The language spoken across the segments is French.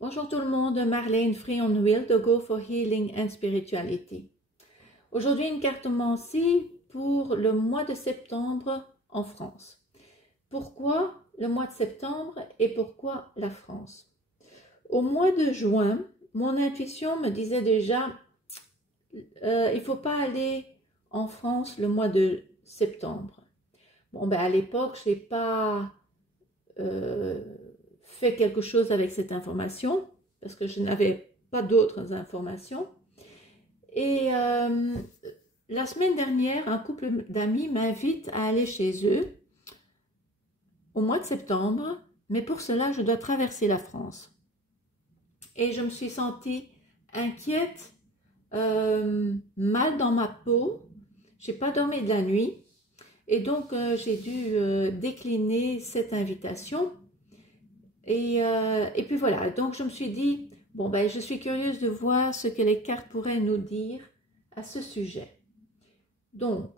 Bonjour tout le monde, Marlène Frionville de Go for Healing and Spirituality. Aujourd'hui une cartomancie pour le mois de septembre en France. Pourquoi le mois de septembre et pourquoi la France? Au mois de juin, mon intuition me disait déjà il ne faut pas aller en France le mois de septembre. Bon, ben à l'époque, je n'ai pas fait quelque chose avec cette information parce que je n'avais pas d'autres informations. Et la semaine dernière, un couple d'amis m'invite à aller chez eux au mois de septembre, mais pour cela, je dois traverser la France. Et je me suis sentie inquiète, mal dans ma peau. Je n'ai pas dormi de la nuit. Et donc, j'ai dû décliner cette invitation. Et puis voilà, donc je me suis dit, bon ben, je suis curieuse de voir ce que les cartes pourraient nous dire à ce sujet. Donc,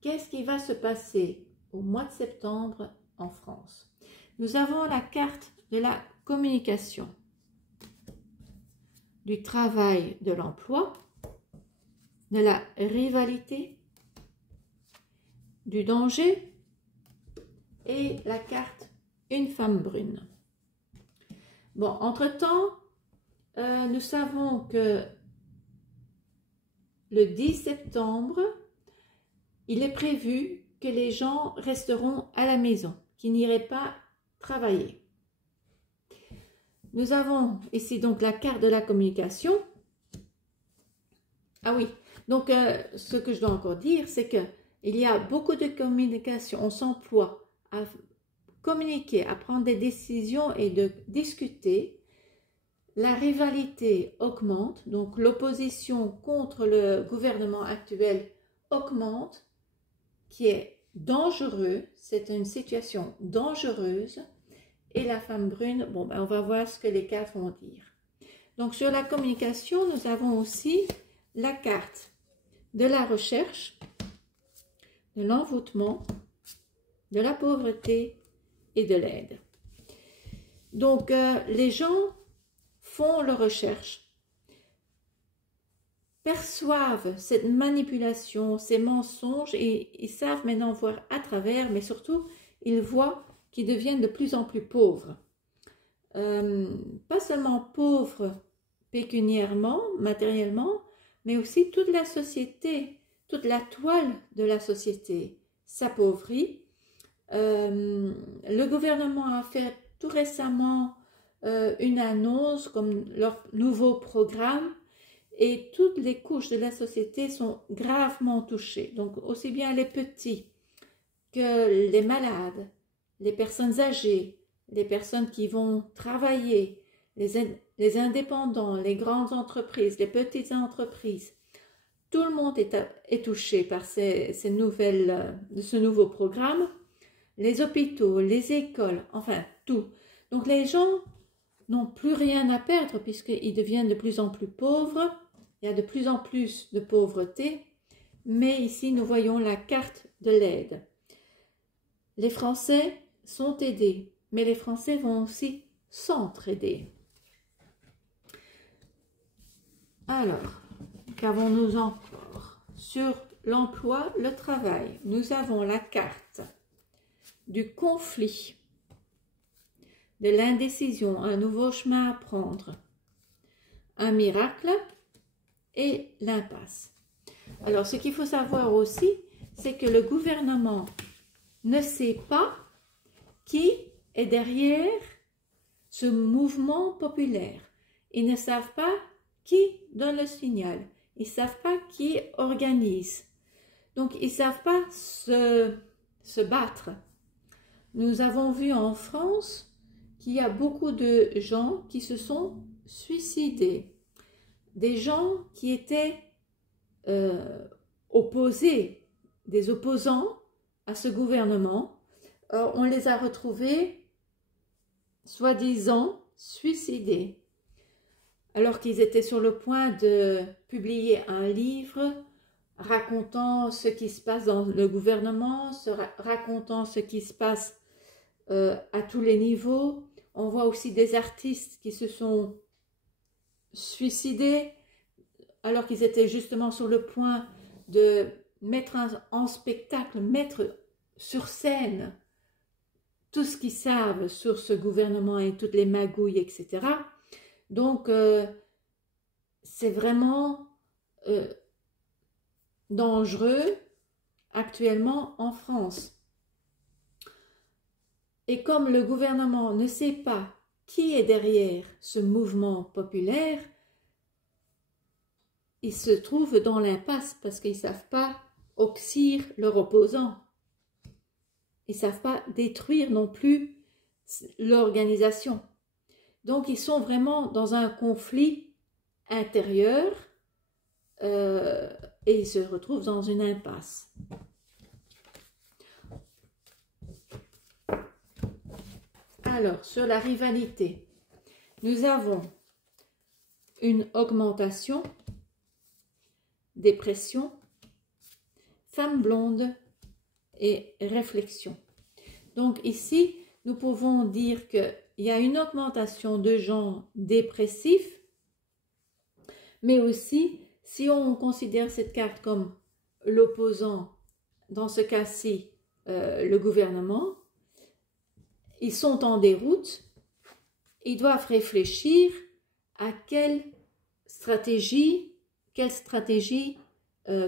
qu'est-ce qui va se passer au mois de septembre en France? Nous avons la carte de la communication, du travail, de l'emploi, de la rivalité, du danger et la carte une femme brune. Bon, entre-temps, nous savons que le 10 septembre, il est prévu que les gens resteront à la maison, qu'ils n'iraient pas travailler. Nous avons ici donc la carte de la communication. Ah oui, donc ce que je dois encore dire, c'est que il y a beaucoup de communication, on s'emploie à communiquer, à prendre des décisions et de discuter. La rivalité augmente, donc l'opposition contre le gouvernement actuel augmente, qui est dangereux, c'est une situation dangereuse. Et la femme brune, bon, ben on va voir ce que les cartes vont dire. Donc sur la communication, nous avons aussi la carte de la recherche, de l'envoûtement, de la pauvreté et de l'aide. Donc, les gens font leur recherche, perçoivent cette manipulation, ces mensonges et ils savent maintenant voir à travers, mais surtout, ils voient qu'ils deviennent de plus en plus pauvres. Pas seulement pauvres pécuniairement, matériellement, mais aussi toute la société, toute la toile de la société s'appauvrit. Le gouvernement a fait tout récemment une annonce comme leur nouveau programme et toutes les couches de la société sont gravement touchées. Donc aussi bien les petits que les malades, les personnes âgées, les personnes qui vont travailler, les indépendants, les grandes entreprises, les petites entreprises. Tout le monde est touché par ce nouveau programme. Les hôpitaux, les écoles, enfin tout. Donc les gens n'ont plus rien à perdre puisqu'ils deviennent de plus en plus pauvres. Il y a de plus en plus de pauvreté. Mais ici, nous voyons la carte de l'aide. Les Français sont aidés, mais les Français vont aussi s'entraider. Alors, qu'avons-nous encore? Sur l'emploi, le travail, nous avons la carte du conflit, de l'indécision, un nouveau chemin à prendre, un miracle et l'impasse. Alors, ce qu'il faut savoir aussi, c'est que le gouvernement ne sait pas qui est derrière ce mouvement populaire. Ils ne savent pas qui donne le signal. Ils ne savent pas qui organise. Donc, ils ne savent pas se battre. Nous avons vu en France qu'il y a beaucoup de gens qui se sont suicidés. Des gens qui étaient opposés, des opposants à ce gouvernement. On les a retrouvés, soi-disant, suicidés. Alors qu'ils étaient sur le point de publier un livre racontant ce qui se passe dans le gouvernement, racontant ce qui se passe à tous les niveaux, On voit aussi des artistes qui se sont suicidés alors qu'ils étaient justement sur le point de mettre en spectacle, mettre sur scène tout ce qu'ils savent sur ce gouvernement et toutes les magouilles, etc. Donc, c'est vraiment dangereux actuellement en France. Et comme le gouvernement ne sait pas qui est derrière ce mouvement populaire, ils se trouvent dans l'impasse parce qu'ils ne savent pas oxyre leurs opposants. Ils ne savent pas détruire non plus l'organisation. Donc, ils sont vraiment dans un conflit intérieur et ils se retrouvent dans une impasse. Alors, sur la rivalité, nous avons une augmentation, dépression, femme blonde et réflexion. Donc ici, nous pouvons dire qu'il y a une augmentation de gens dépressifs, mais aussi, si on considère cette carte comme l'opposant, dans ce cas-ci, le gouvernement, ils sont en déroute, ils doivent réfléchir à quelle stratégie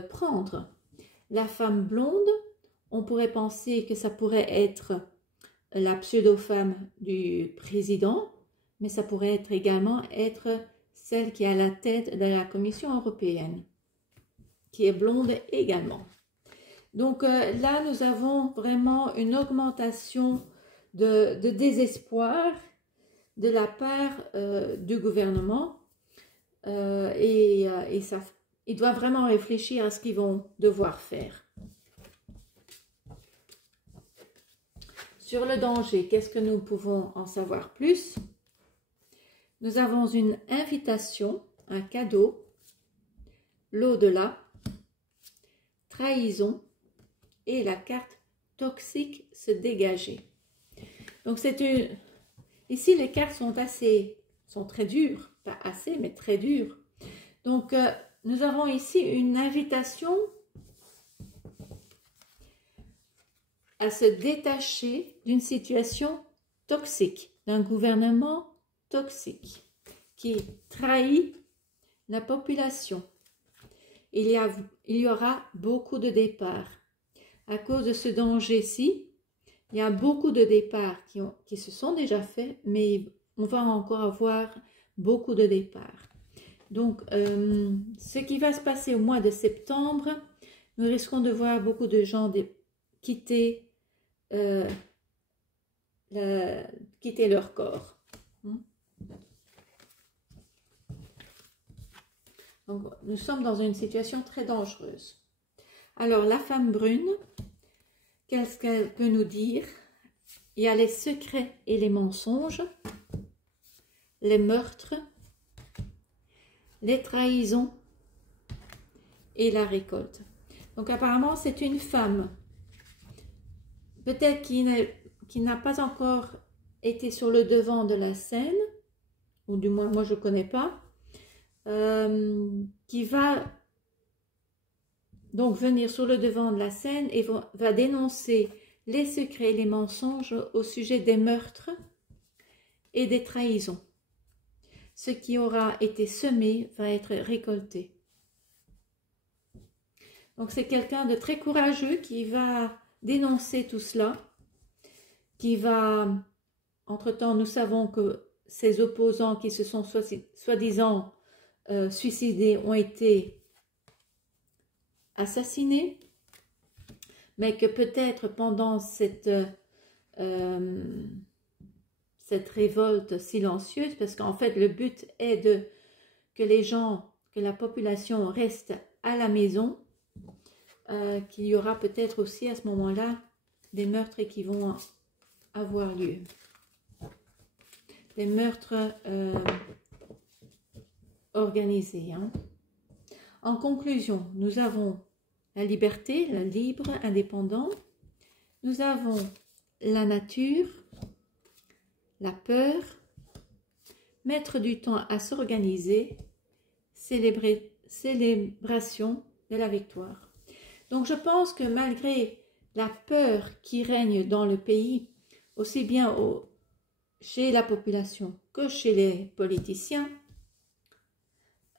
prendre. La femme blonde, on pourrait penser que ça pourrait être la pseudo-femme du président, mais ça pourrait être également être celle qui est à la tête de la Commission européenne, qui est blonde également. Donc là, nous avons vraiment une augmentation de désespoir de la part du gouvernement et ils doivent vraiment réfléchir à ce qu'ils vont devoir faire. Sur le danger, qu'est-ce que nous pouvons en savoir plus? Nous avons une invitation, un cadeau, l'au-delà, trahison et la carte toxique se dégager. Donc c'est une... Ici les cartes sont très dures, pas assez mais très dures. Donc nous avons ici une invitation à se détacher d'une situation toxique, d'un gouvernement toxique qui trahit la population. Il y aura beaucoup de départs. À cause de ce danger-ci, il y a beaucoup de départs qui se sont déjà faits, mais on va encore avoir beaucoup de départs. Donc, ce qui va se passer au mois de septembre, nous risquons de voir beaucoup de gens quitter leur corps. Donc, nous sommes dans une situation très dangereuse. Alors, la femme brune, qu'est-ce qu'elle peut nous dire? Il y a les secrets et les mensonges, les meurtres, les trahisons et la récolte. Donc, apparemment, c'est une femme, peut-être qui n'a pas encore été sur le devant de la scène, ou du moins, moi, je ne connais pas, qui va donc venir sur le devant de la scène et va dénoncer les secrets et les mensonges au sujet des meurtres et des trahisons. Ce qui aura été semé va être récolté. Donc c'est quelqu'un de très courageux qui va dénoncer tout cela, qui va, entre-temps nous savons que ces opposants qui se sont soi-disant suicidés ont été assassinés, mais que peut-être pendant cette révolte silencieuse, parce qu'en fait le but est que la population reste à la maison, qu'il y aura peut-être aussi à ce moment-là des meurtres qui vont avoir lieu. Des meurtres organisés. En conclusion, nous avons la liberté, le libre, indépendant. Nous avons la nature, la peur, mettre du temps à s'organiser, célébration de la victoire. Donc je pense que malgré la peur qui règne dans le pays, aussi bien chez la population que chez les politiciens,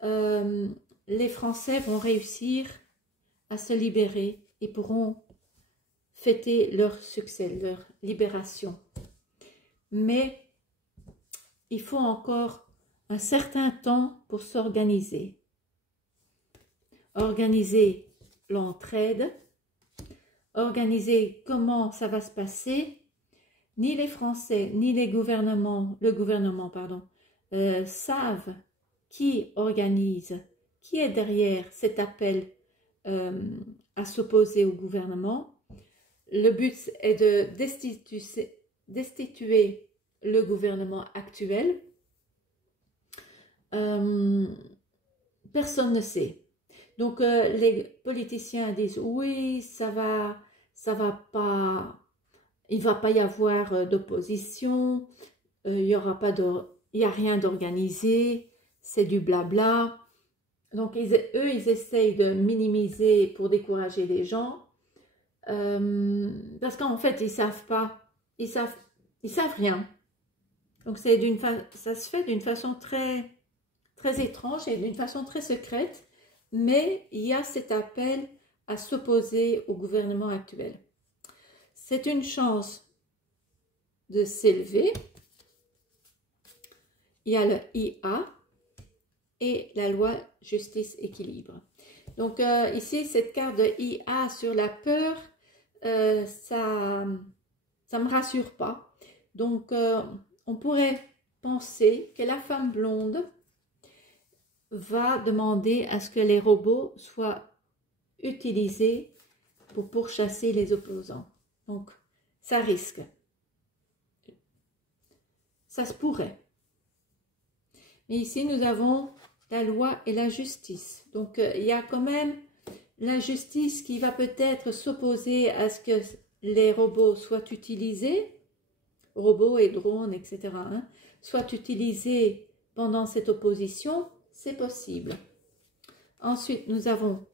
les Français vont réussir à se libérer et pourront fêter leur succès, leur libération. Mais il faut encore un certain temps pour s'organiser. Organiser l'entraide, organiser comment ça va se passer. Ni les Français, ni le gouvernement, savent qui organise, qui est derrière cet appel à s'opposer au gouvernement. Le but est de destituer le gouvernement actuel. Personne ne sait. Donc les politiciens disent oui, ça va pas, il va pas y avoir d'opposition, il y a rien d'organisé, c'est du blabla. Donc eux, ils essayent de minimiser pour décourager les gens, parce qu'en fait, ils savent pas, ils savent rien. Donc ça se fait d'une façon très, très étrange et d'une façon très secrète, mais il y a cet appel à s'opposer au gouvernement actuel. C'est une chance de s'élever. Il y a le IA et la loi justice-équilibre. Donc ici, cette carte de IA sur la peur, ça me rassure pas. Donc on pourrait penser que la femme blonde va demander à ce que les robots soient utilisés pour pourchasser les opposants. Donc ça risque. Ça se pourrait. Mais ici, nous avons la loi et la justice. Donc, il y a quand même la justice qui va peut-être s'opposer à ce que les robots soient utilisés, robots et drones, etc., soient utilisés pendant cette opposition, c'est possible. Ensuite, nous avons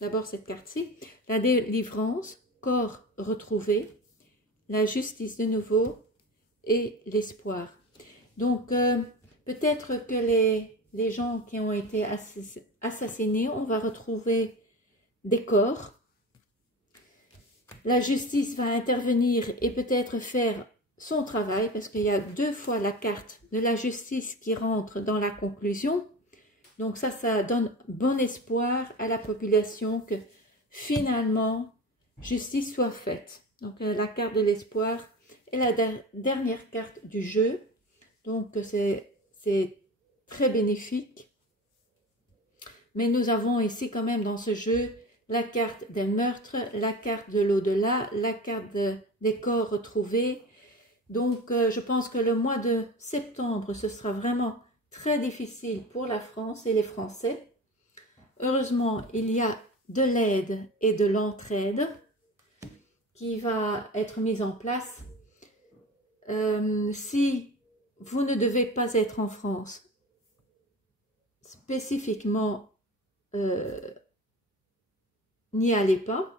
d'abord cette carte-ci, la délivrance, corps retrouvé, la justice de nouveau et l'espoir. Donc, peut-être que les gens qui ont été assassinés, on va retrouver des corps. La justice va intervenir et peut-être faire son travail, parce qu'il y a 2 fois la carte de la justice qui rentre dans la conclusion. Donc ça donne bon espoir à la population que finalement, justice soit faite. Donc la carte de l'espoir est la dernière carte du jeu. Donc c'est très bénéfique. Mais nous avons ici quand même dans ce jeu la carte des meurtres, la carte de l'au-delà, la carte des corps retrouvés. Donc je pense que le mois de septembre, ce sera vraiment très difficile pour la France et les Français. Heureusement, il y a de l'aide et de l'entraide qui va être mise en place. Si vous ne devez pas être en France, spécifiquement, n'y allez pas.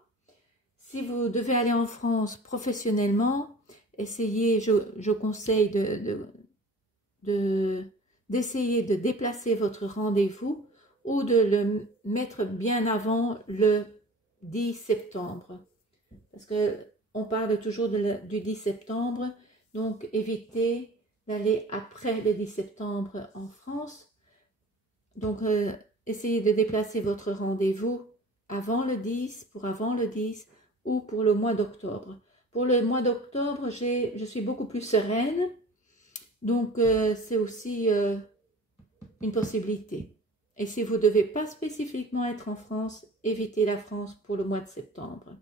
Si vous devez aller en France professionnellement, essayez, je conseille d'essayer de déplacer votre rendez-vous ou de le mettre bien avant le 10 septembre. Parce qu'on parle toujours du 10 septembre, donc évitez d'aller après le 10 septembre en France. Donc essayez de déplacer votre rendez-vous avant le 10, pour avant le 10 ou pour le mois d'octobre. Pour le mois d'octobre, je suis beaucoup plus sereine. Donc, c'est aussi une possibilité. Et si vous ne devez pas spécifiquement être en France, évitez la France pour le mois de septembre.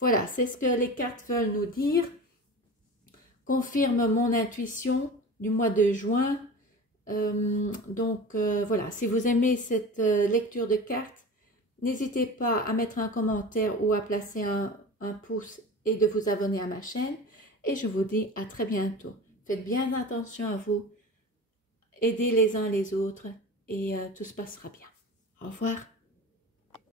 Voilà, c'est ce que les cartes veulent nous dire. Confirme mon intuition du mois de juin. Voilà, si vous aimez cette lecture de cartes, n'hésitez pas à mettre un commentaire ou à placer un pouce et de vous abonner à ma chaîne. et je vous dis à très bientôt. Faites bien attention à vous, aidez les uns les autres et tout se passera bien. Au revoir.